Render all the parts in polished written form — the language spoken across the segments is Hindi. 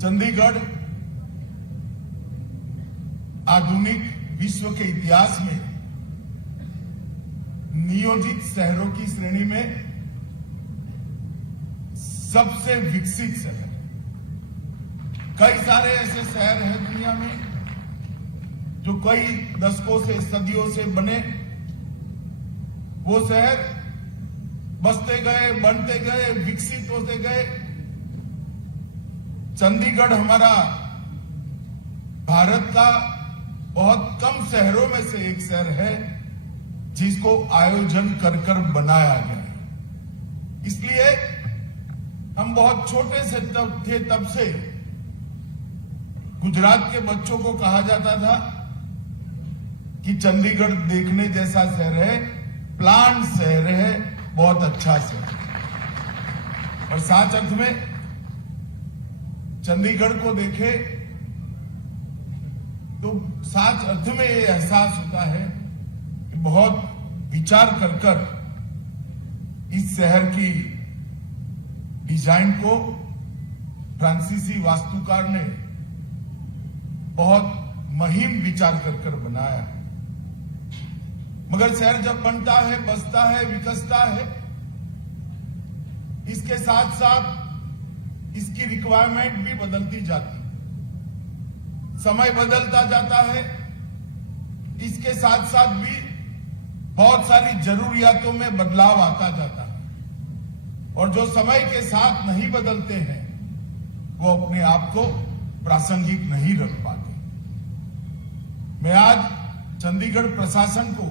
चंडीगढ़ आधुनिक विश्व के इतिहास में नियोजित शहरों की श्रेणी में सबसे विकसित शहर। कई सारे ऐसे शहर हैं दुनिया में जो कई दशकों से, सदियों से बने। वो शहर बसते गए, बनते गए, विकसित होते गए। चंडीगढ़ हमारा भारत का बहुत कम शहरों में से एक शहर है जिसको आयोजन कर कर बनाया गया है। इसलिए हम बहुत छोटे से थे तब से गुजरात के बच्चों को कहा जाता था कि चंडीगढ़ देखने जैसा शहर है, प्लान शहर है, बहुत अच्छा शहर है। और सच अर्थ में चंडीगढ़ को देखे तो सच अर्थ में ये एहसास होता है कि बहुत विचार कर इस शहर की डिजाइन को फ्रांसीसी वास्तुकार ने बहुत महीन विचार कर बनाया। मगर शहर जब बनता है, बसता है, विकसता है, इसके साथ साथ इसकी रिक्वायरमेंट भी बदलती जाती है। समय बदलता जाता है, इसके साथ साथ भी बहुत सारी जरूरियातों में बदलाव आता जाता है। और जो समय के साथ नहीं बदलते हैं वो अपने आप को प्रासंगिक नहीं रख पाते। मैं आज चंडीगढ़ प्रशासन को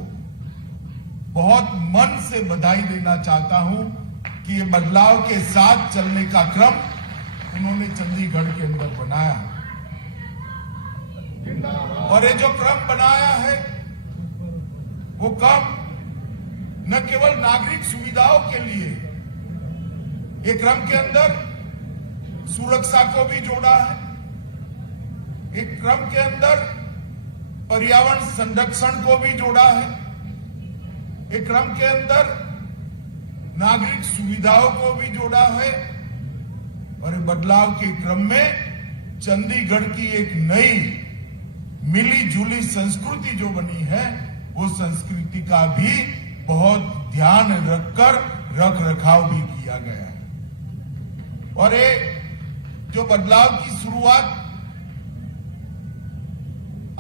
बहुत मन से बधाई देना चाहता हूं कि ये बदलाव के साथ चलने का क्रम उन्होंने चंडीगढ़ के अंदर बनाया। और ये जो क्रम बनाया है वो क्रम न केवल नागरिक सुविधाओं के लिए, ये क्रम के अंदर सुरक्षा को भी जोड़ा है। एक क्रम के अंदर पर्यावरण संरक्षण को भी जोड़ा है। एक क्रम के अंदर नागरिक सुविधाओं को भी जोड़ा है। और बदलाव के क्रम में चंडीगढ़ की एक नई मिली जुली संस्कृति जो बनी है वो संस्कृति का भी बहुत ध्यान रखकर रख रखाव भी किया गया है। और ये जो बदलाव की शुरुआत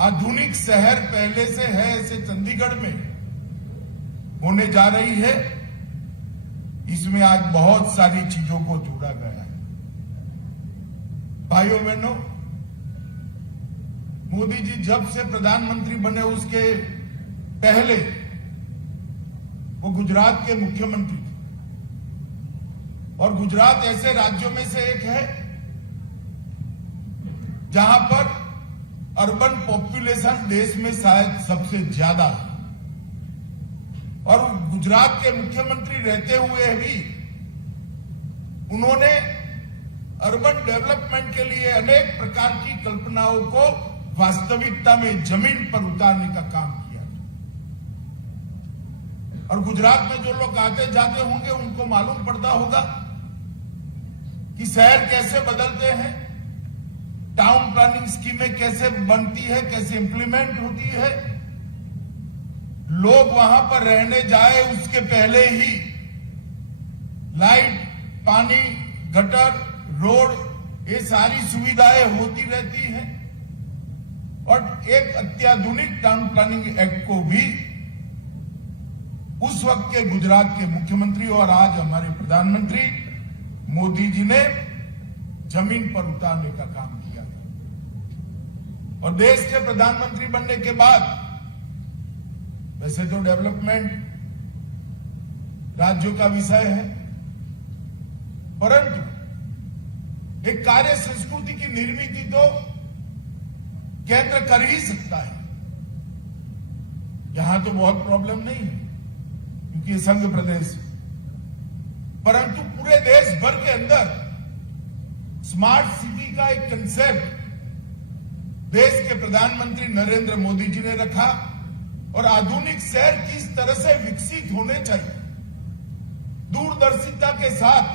आधुनिक शहर पहले से है ऐसे चंडीगढ़ में होने जा रही है, इसमें आज बहुत सारी चीजों को जोड़ा गया है। भाइयों बहनों, मोदी जी जब से प्रधानमंत्री बने उसके पहले वो गुजरात के मुख्यमंत्री थे। और गुजरात ऐसे राज्यों में से एक है जहां पर अर्बन पॉपुलेशन देश में शायद सबसे ज्यादा है। और गुजरात के मुख्यमंत्री रहते हुए भी उन्होंने अर्बन डेवलपमेंट के लिए अनेक प्रकार की कल्पनाओं को वास्तविकता में जमीन पर उतारने का काम किया। और गुजरात में जो लोग आते जाते होंगे उनको मालूम पड़ता होगा कि शहर कैसे बदलते हैं, टाउन प्लानिंग स्कीमें कैसे बनती है, कैसे इंप्लीमेंट होती है। लोग वहां पर रहने जाए उसके पहले ही लाइट, पानी, गटर, रोड, ये सारी सुविधाएं होती रहती हैं। और एक अत्याधुनिक टाउन प्लानिंग एक्ट को भी उस वक्त के गुजरात के मुख्यमंत्री और आज हमारे प्रधानमंत्री मोदी जी ने जमीन पर उतारने का काम किया था। और देश के प्रधानमंत्री बनने के बाद वैसे तो डेवलपमेंट राज्यों का विषय है, परंतु एक कार्य संस्कृति की निर्मित तो केंद्र कर ही सकता है। यहां तो बहुत प्रॉब्लम नहीं है क्योंकि ये संघ प्रदेश है, परंतु पूरे देश भर के अंदर स्मार्ट सिटी का एक कंसेप्ट देश के प्रधानमंत्री नरेंद्र मोदी जी ने रखा। और आधुनिक शहर किस तरह से विकसित होने चाहिए, दूरदर्शिता के साथ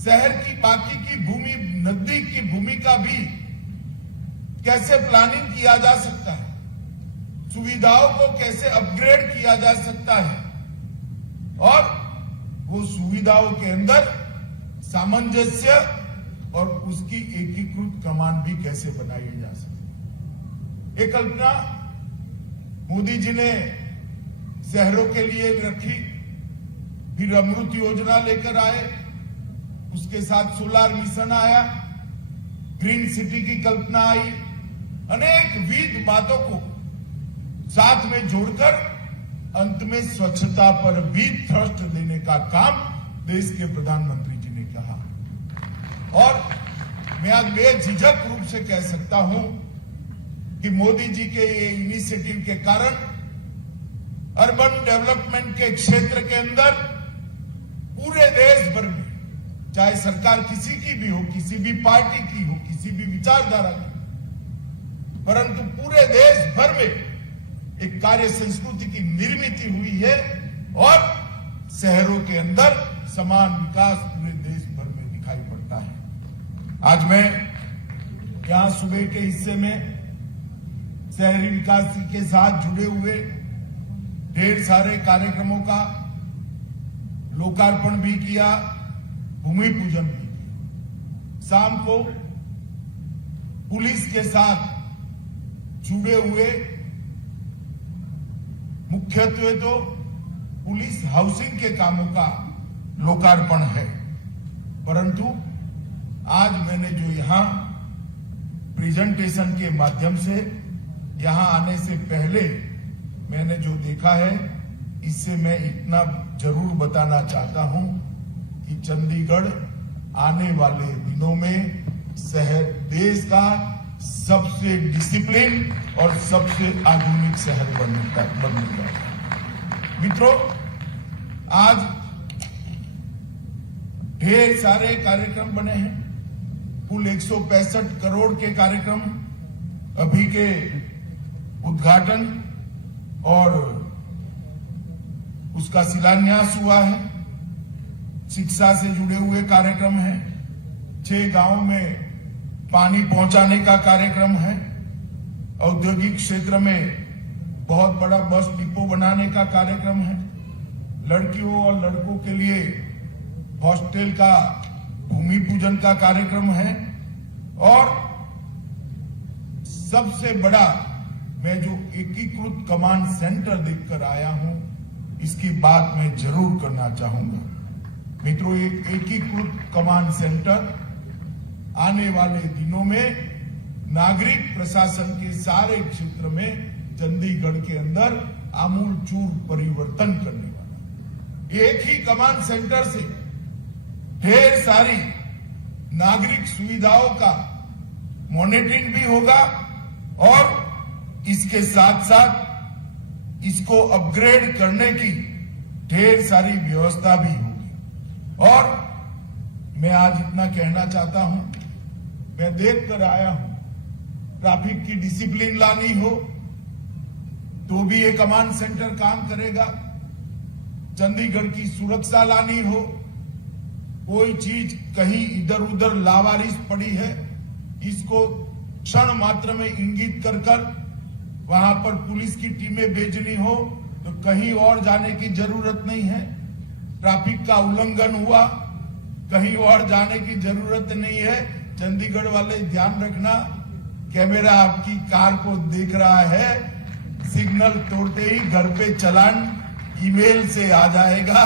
शहर की बाकी की भूमि, नजदीक की भूमि का भी कैसे प्लानिंग किया जा सकता है, सुविधाओं को कैसे अपग्रेड किया जा सकता है और वो सुविधाओं के अंदर सामंजस्य और उसकी एकीकृत कमान भी कैसे बनाई जा सकती है। ये कल्पना मोदी जी ने शहरों के लिए रखी, फिर अमृत योजना लेकर आए, उसके साथ सोलार मिशन आया, ग्रीन सिटी की कल्पना आई, अनेक विविध बातों को साथ में जोड़कर अंत में स्वच्छता पर भी थ्रस्ट देने का काम देश के प्रधानमंत्री जी ने कहा। और मैं आज बेझिझक रूप से कह सकता हूं कि मोदी जी के ये इनिशिएटिव के कारण अर्बन डेवलपमेंट के क्षेत्र के अंदर पूरे देश भर में, चाहे सरकार किसी की भी हो, किसी भी पार्टी की हो, किसी भी विचारधारा की, परंतु पूरे देश भर में एक कार्य संस्कृति की निर्मित हुई है और शहरों के अंदर समान विकास पूरे देश भर में दिखाई पड़ता है। आज मैं यहां सुबह के हिस्से में शहरी विकास के साथ जुड़े हुए ढेर सारे कार्यक्रमों का लोकार्पण भी किया, भूमि पूजन भी किया। शाम को पुलिस के साथ जुड़े हुए मुख्यत्वे तो पुलिस हाउसिंग के कामों का लोकार्पण है, परंतु आज मैंने जो यहां प्रेजेंटेशन के माध्यम से यहां आने से पहले मैंने जो देखा है, इससे मैं इतना जरूर बताना चाहता हूं कि चंडीगढ़ आने वाले दिनों में शहर देश का सबसे डिसिप्लिन और सबसे आधुनिक शहर बनेगा। मित्रों, आज ढेर सारे कार्यक्रम बने हैं। कुल 165 करोड़ के कार्यक्रम अभी के उद्घाटन और उसका शिलान्यास हुआ है। शिक्षा से जुड़े हुए कार्यक्रम हैं। 6 गांवों में पानी पहुंचाने का कार्यक्रम है। औद्योगिक क्षेत्र में बहुत बड़ा बस डिपो बनाने का कार्यक्रम है। लड़कियों और लड़कों के लिए हॉस्टल का भूमि पूजन का कार्यक्रम है। और सबसे बड़ा मैं जो एकीकृत कमांड सेंटर देखकर आया हूं, इसकी बात मैं जरूर करना चाहूंगा। मित्रों, एक एकीकृत कमांड सेंटर आने वाले दिनों में नागरिक प्रशासन के सारे क्षेत्र में चंडीगढ़ के अंदर आमूलचूल परिवर्तन करने वाला। एक ही कमांड सेंटर से ढेर सारी नागरिक सुविधाओं का मॉनिटरिंग भी होगा और इसके साथ साथ इसको अपग्रेड करने की ढेर सारी व्यवस्था भी होगी। और मैं आज इतना कहना चाहता हूं, मैं देख कर आया हूं, ट्रैफिक की डिसिप्लिन लानी हो तो भी ये कमांड सेंटर काम करेगा। चंडीगढ़ की सुरक्षा लानी हो, कोई चीज कहीं इधर उधर लावारिस पड़ी है, इसको क्षण मात्र में इंगित कर वहां पर पुलिस की टीमें भेजनी हो तो कहीं और जाने की जरूरत नहीं है। ट्रैफिक का उल्लंघन हुआ, कहीं और जाने की जरूरत नहीं है। चंडीगढ़ वाले ध्यान रखना, कैमरा आपकी कार को देख रहा है, सिग्नल तोड़ते ही घर पे चालान ईमेल से आ जाएगा,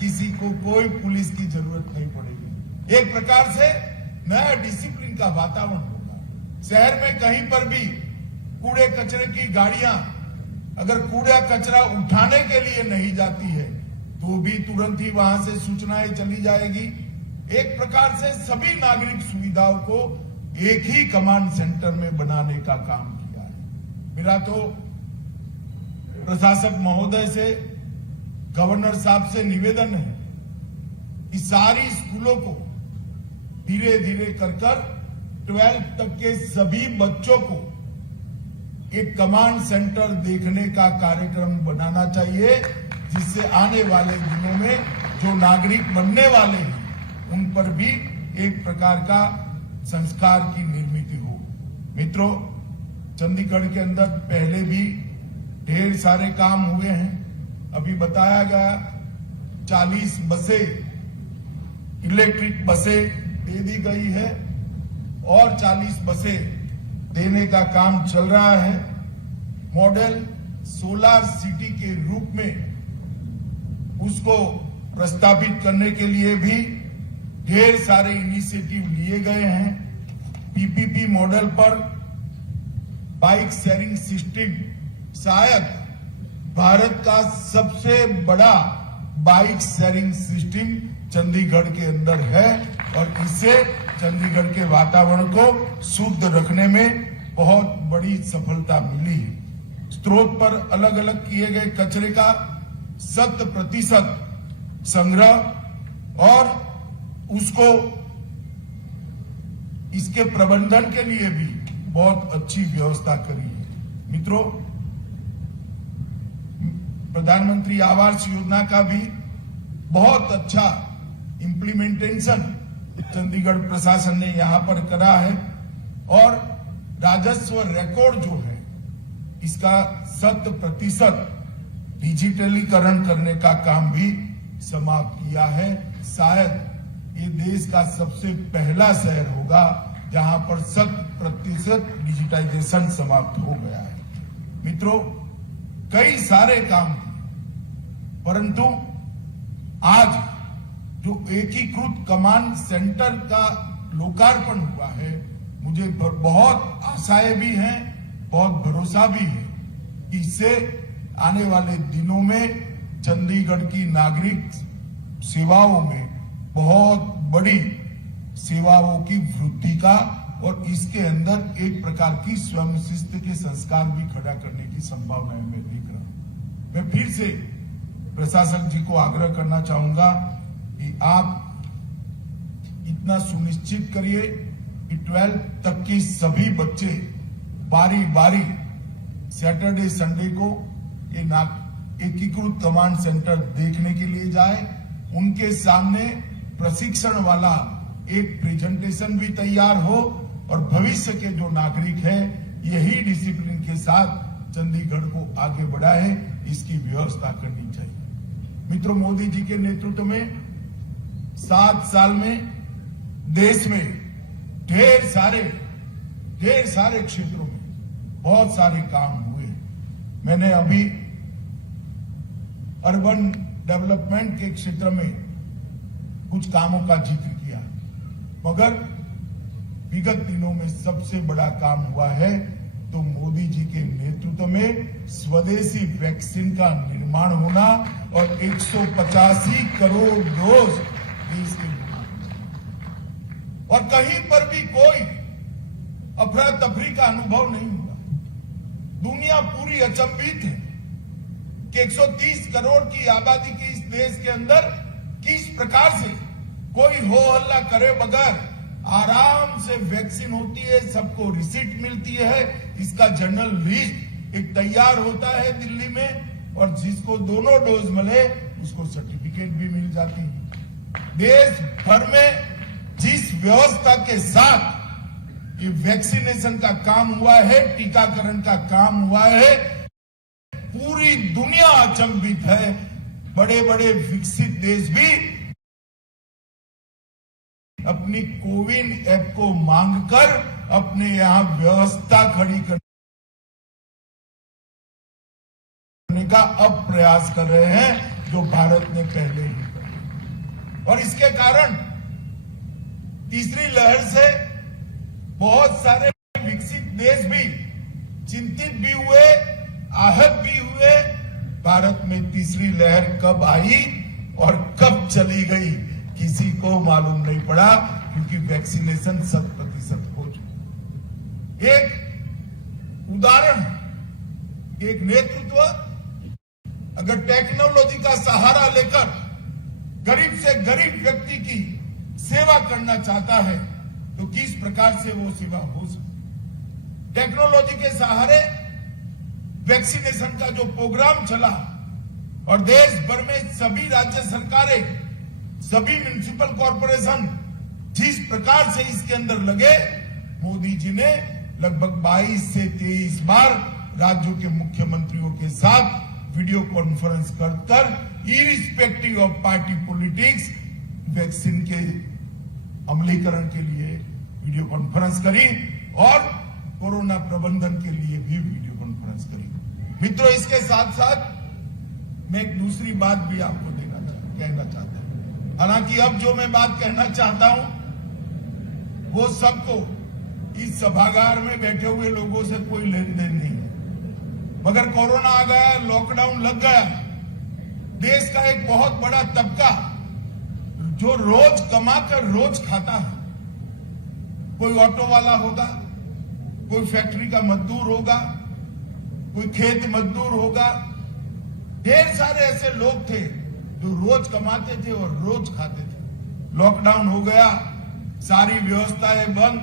किसी को कोई पुलिस की जरूरत नहीं पड़ेगी। एक प्रकार से नया डिसिप्लिन का वातावरण होगा। शहर में कहीं पर भी कूड़े कचरे की गाड़ियां अगर कूड़ा कचरा उठाने के लिए नहीं जाती है तो भी तुरंत ही वहां से सूचनाएं चली जाएगी। एक प्रकार से सभी नागरिक सुविधाओं को एक ही कमांड सेंटर में बनाने का काम किया है। मेरा तो प्रशासक महोदय से, गवर्नर साहब से निवेदन है कि सारी स्कूलों को धीरे धीरे कर 12th तक के सभी बच्चों को एक कमांड सेंटर देखने का कार्यक्रम बनाना चाहिए, जिससे आने वाले दिनों में जो नागरिक बनने वाले हैं उन पर भी एक प्रकार का संस्कार की निर्मित हो। मित्रों, चंडीगढ़ के अंदर पहले भी ढेर सारे काम हुए हैं। अभी बताया गया 40 बसें, इलेक्ट्रिक बसें दे दी गई है और 40 बसें देने का काम चल रहा है। मॉडल सोलर सिटी के रूप में उसको प्रस्तावित करने के लिए भी ढेर सारे इनिशिएटिव लिए गए हैं। पीपीपी मॉडल पर बाइक शेयरिंग सिस्टम शायद भारत का सबसे बड़ा बाइक शेयरिंग सिस्टम चंडीगढ़ के अंदर है और इससे चंडीगढ़ के वातावरण को शुद्ध रखने में बहुत बड़ी सफलता मिली है। स्रोत पर अलग अलग किए गए कचरे का 100% संग्रह और उसको इसके प्रबंधन के लिए भी बहुत अच्छी व्यवस्था करी है। मित्रों, प्रधानमंत्री आवास योजना का भी बहुत अच्छा इम्प्लीमेंटेशन चंडीगढ़ प्रशासन ने यहां पर करा है और राजस्व रिकॉर्ड जो है इसका 100% डिजिटलीकरण करने का काम भी समाप्त किया है। शायद ये देश का सबसे पहला शहर होगा जहां पर 100% डिजिटाइजेशन समाप्त हो गया है। मित्रों, कई सारे काम किए, परंतु आज जो एकीकृत कमांड सेंटर का लोकार्पण हुआ है, मुझे बहुत आशाएं भी हैं, बहुत भरोसा भी है कि इससे आने वाले दिनों में चंडीगढ़ की नागरिक सेवाओं में बहुत बड़ी सेवाओं की वृद्धि का और इसके अंदर एक प्रकार की स्वयं शिस्त के संस्कार भी खड़ा करने की संभावनाएं मैं देख रहा हूं। मैं फिर से प्रशासक जी को आग्रह करना चाहूंगा कि आप इतना सुनिश्चित करिए कि 12th तक की सभी बच्चे बारी बारी सैटरडे संडे को ये एकीकृत कमांड सेंटर देखने के लिए जाए। उनके सामने प्रशिक्षण वाला एक प्रेजेंटेशन भी तैयार हो और भविष्य के जो नागरिक हैं यही डिसिप्लिन के साथ चंडीगढ़ को आगे बढ़ाए, इसकी व्यवस्था करनी चाहिए। मित्रों, मोदी जी के नेतृत्व में 7 साल में देश में ढेर सारे क्षेत्रों में बहुत सारे काम हुए। मैंने अभी अर्बन डेवलपमेंट के क्षेत्र में कुछ कामों का जिक्र किया, मगर विगत दिनों में सबसे बड़ा काम हुआ है तो मोदी जी के नेतृत्व में स्वदेशी वैक्सीन का निर्माण होना और 185 करोड़ डोज देश के और कहीं पर भी कोई अफरा तफरी का अनुभव नहीं हुआ। दुनिया पूरी अचंभित है कि 130 करोड़ की आबादी के इस देश के अंदर किस प्रकार से कोई हो हल्ला करे बगैर आराम से वैक्सीन होती है, सबको रिसीट मिलती है, इसका जनरल लिस्ट एक तैयार होता है दिल्ली में और जिसको दोनों डोज मिले उसको सर्टिफिकेट भी मिल जाती है। देश भर में जिस व्यवस्था के साथ ये वैक्सीनेशन का काम हुआ है, टीकाकरण का काम हुआ है, पूरी दुनिया अचंभित है। बड़े बड़े विकसित देश भी अपनी कोविन ऐप को मांगकर अपने यहां व्यवस्था खड़ी करने का अब प्रयास कर रहे हैं जो भारत ने पहले ही किया। और इसके कारण तीसरी लहर से बहुत सारे विकसित देश भी चिंतित भी हुए, आहत भी हुए। भारत में तीसरी लहर कब आई और कब चली गई किसी को मालूम नहीं पड़ा, क्योंकि वैक्सीनेशन 100% हो चुका। एक उदाहरण, एक नेतृत्व अगर टेक्नोलॉजी का सहारा लेकर गरीब से गरीब व्यक्ति की सेवा करना चाहता है तो किस प्रकार से वो सेवा हो सकती। टेक्नोलॉजी के सहारे वैक्सीनेशन का जो प्रोग्राम चला और देश भर में सभी राज्य सरकारें सभी म्युनिसिपल कॉरपोरेशन जिस प्रकार से इसके अंदर लगे, मोदी जी ने लगभग 22 से 23 बार राज्यों के मुख्यमंत्रियों के साथ वीडियो कॉन्फ्रेंस कर irrespective of party politics vaccine के अमलीकरण के लिए वीडियो कॉन्फ्रेंस करी और कोरोना प्रबंधन के लिए भी वीडियो कॉन्फ्रेंस करी। मित्रों, इसके साथ साथ मैं एक दूसरी बात भी आपको कहना चाहता हूं। हालांकि अब जो मैं बात कहना चाहता हूं वो सबको इस सभागार में बैठे हुए लोगों से कोई लेन देन नहीं है, मगर कोरोना आ गया, लॉकडाउन लग गया, देश का एक बहुत बड़ा तबका जो रोज कमाकर रोज खाता है, कोई ऑटो वाला होगा, कोई फैक्ट्री का मजदूर होगा, कोई खेत मजदूर होगा, ढेर सारे ऐसे लोग थे जो रोज कमाते थे और रोज खाते थे। लॉकडाउन हो गया, सारी व्यवस्थाएं बंद,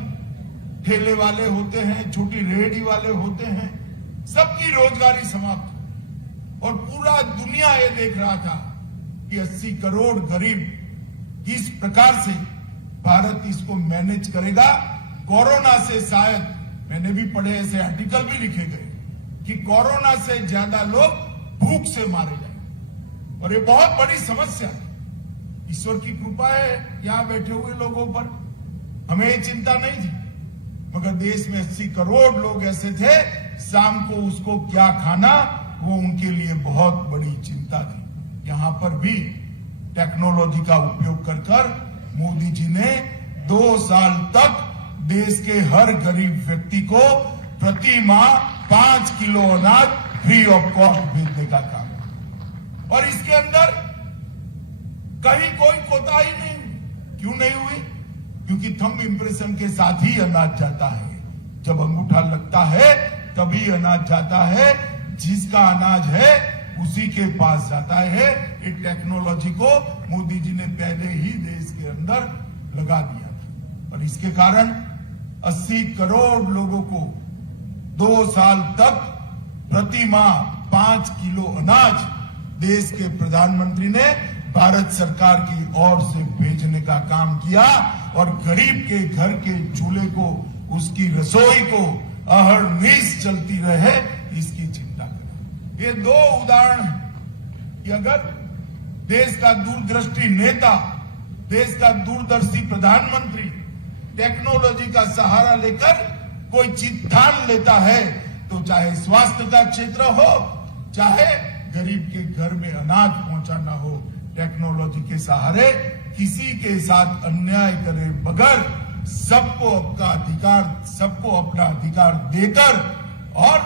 ठेले वाले होते हैं, छोटी रेहड़ी वाले होते हैं, सबकी रोजगारी समाप्त। और पूरा दुनिया ये देख रहा था कि 80 करोड़ गरीब किस प्रकार से भारत इसको मैनेज करेगा। कोरोना से शायद, मैंने भी पढ़े, ऐसे आर्टिकल भी लिखे गए कि कोरोना से ज्यादा लोग भूख से मारे जाएंगे और ये बहुत बड़ी समस्या है। ईश्वर की कृपा है यहां बैठे हुए लोगों पर, हमें ये चिंता नहीं थी, मगर देश में 80 करोड़ लोग ऐसे थे, शाम को उसको क्या खाना वो उनके लिए बहुत बड़ी चिंता थी। यहां पर भी टेक्नोलॉजी का उपयोग कर मोदी जी ने 2 साल तक देश के हर गरीब व्यक्ति को प्रति माह 5 किलो अनाज फ्री ऑफ कॉस्ट भेजने का काम, और इसके अंदर कहीं कोई कोताही नहीं हुई। क्यों नहीं हुई? क्योंकि थंब इंप्रेशन के साथ ही अनाज जाता है। जब अंगूठा लगता है तभी अनाज जाता है, जिसका अनाज है उसी के पास जाता है। ये टेक्नोलॉजी को मोदी जी ने पहले ही देश के अंदर लगा दिया था, और इसके कारण 80 करोड़ लोगों को 2 साल तक प्रति माह 5 किलो अनाज देश के प्रधानमंत्री ने भारत सरकार की ओर से भेजने का काम किया, और गरीब के घर के चूल्हे को, उसकी रसोई को अहर्निश चलती रहे, इसकी चिंता करें। ये 2 उदाहरण हैं कि अगर देश का दूरदृष्टि नेता, देश का दूरदर्शी प्रधानमंत्री टेक्नोलॉजी का सहारा लेकर कोई चीज ठान लेता है, तो चाहे स्वास्थ्य का क्षेत्र हो, चाहे गरीब के घर में अनाज पहुंचाना हो, टेक्नोलॉजी के सहारे किसी के साथ अन्याय करे बगैर सबको अपना अधिकार देकर और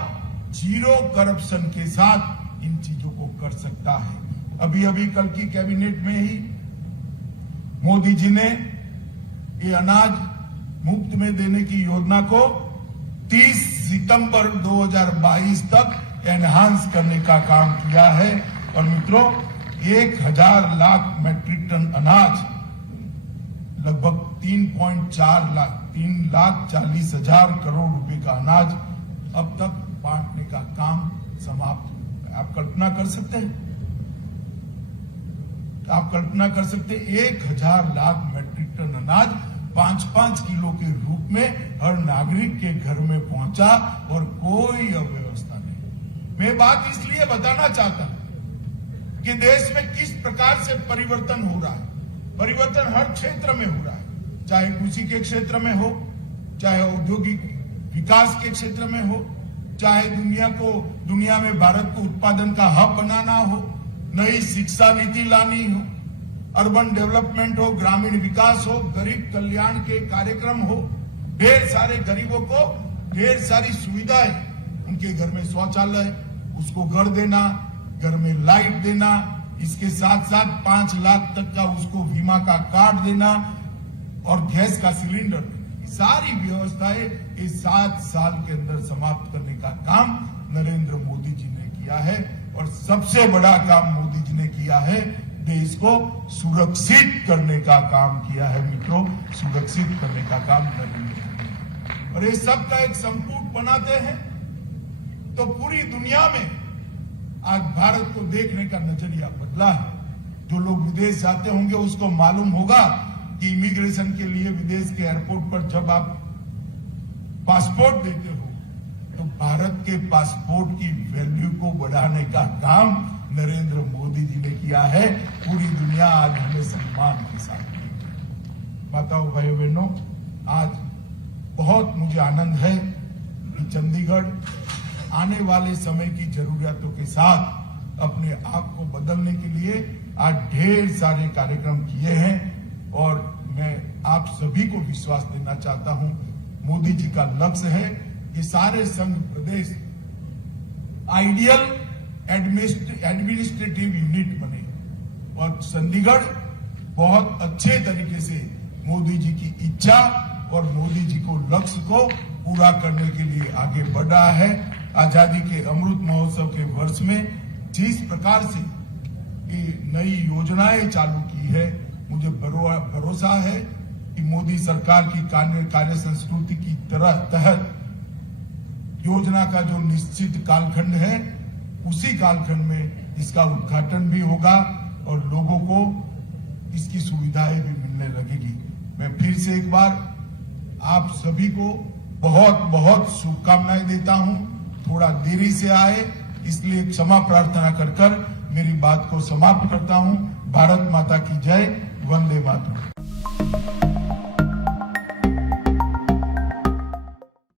जीरो करप्शन के साथ इन चीजों को कर सकता है। अभी कल की कैबिनेट में ही मोदी जी ने ये अनाज मुफ्त में देने की योजना को 30 सितंबर 2022 तक एनहांस करने का काम किया है। और मित्रों, 1,000 लाख मैट्रिक टन अनाज, लगभग 3,40,000 करोड़ रुपए का अनाज अब तक बांटने का काम समाप्त हो गया। आप कल्पना कर सकते हैं? आप कल्पना कर सकते हैं 1,000 लाख मैट्रिक टन अनाज 5-5 किलो के रूप में हर नागरिक के घर में पहुंचा और कोई अव्यवस्था नहीं। मैं बात इसलिए बताना चाहता हूं कि देश में किस प्रकार से परिवर्तन हो रहा है। परिवर्तन हर क्षेत्र में हो रहा है, चाहे कृषि के क्षेत्र में हो, चाहे औद्योगिक विकास के क्षेत्र में हो, चाहे दुनिया में भारत को उत्पादन का हब बनाना हो, नई शिक्षा नीति लानी हो, अर्बन डेवलपमेंट हो, ग्रामीण विकास हो, गरीब कल्याण के कार्यक्रम हो, ढेर सारे गरीबों को ढेर सारी सुविधाएं, उनके घर में शौचालय, उसको घर देना, घर में लाइट देना, इसके साथ साथ 5 लाख तक का उसको बीमा का कार्ड देना और गैस का सिलेंडर देना, सारी व्यवस्थाएं इस 7 साल के अंदर समाप्त करने का काम नरेंद्र मोदी जी ने किया है। और सबसे बड़ा काम मोदी जी ने किया है, देश को सुरक्षित करने का काम किया है। मित्रों, सुरक्षित करने का काम नरेंद्र मोदी, और ये सब का एक संपुट बनाते हैं तो पूरी दुनिया में आज भारत को देखने का नजरिया बदला है। जो लोग विदेश जाते होंगे उसको मालूम होगा कि इमिग्रेशन के लिए विदेश के एयरपोर्ट पर जब आप पासपोर्ट देते हो तो भारत के पासपोर्ट की वैल्यू को बढ़ाने का काम नरेंद्र मोदी जी ने किया है। पूरी दुनिया आज हमें सम्मान के साथ। माताओं भाइयों बहनों, आज बहुत मुझे आनंद है कि चंडीगढ़ आने वाले समय की जरूरियातों के साथ अपने आप को बदलने के लिए आज ढेर सारे कार्यक्रम किए हैं और मैं आप सभी को विश्वास देना चाहता हूं, मोदी जी का लक्ष्य है कि सारे संघ प्रदेश आइडियल एडमिनिस्ट्रेटिव यूनिट बने और चंडीगढ़ बहुत अच्छे तरीके से मोदी जी की इच्छा और मोदी जी को लक्ष्य को पूरा करने के लिए आगे बढ़ रहा है। आजादी के अमृत महोत्सव के वर्ष में जिस प्रकार से ये नई योजनाएं चालू की है, मुझे भरोसा है कि मोदी सरकार की कार्य संस्कृति की तहत योजना का जो निश्चित कालखंड है उसी कालखंड में इसका उद्घाटन भी होगा और लोगों को इसकी सुविधाएं भी मिलने लगेगी। मैं फिर से एक बार आप सभी को बहुत बहुत शुभकामनाएं देता हूं। थोड़ा देरी से आए इसलिए क्षमा प्रार्थना कर मेरी बात को समाप्त करता हूं। भारत माता की जय। वंदे मातरम।